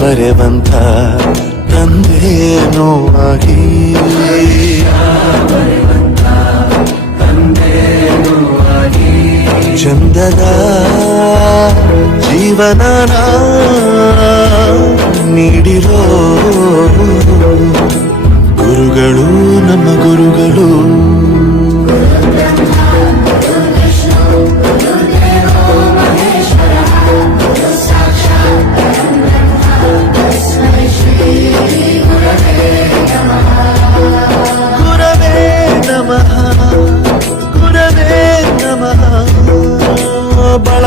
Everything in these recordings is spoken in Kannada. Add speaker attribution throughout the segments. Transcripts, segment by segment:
Speaker 1: ಬರೆವಂತ ತಂದೇನೋ ಆಗಿ ಚಂದದ ಜೀವನ ನೀಡಿರೋ ಗುರುಗಳು ನಮ್ಮ ಗುರುಗಳು.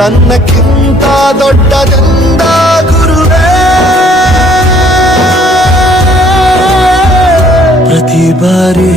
Speaker 1: ಅನ್ನಕ್ಕಿಂತ ದೊಡ್ಡದೆಂದ ಗುರುವೇ? ಪ್ರತಿ ಬಾರಿ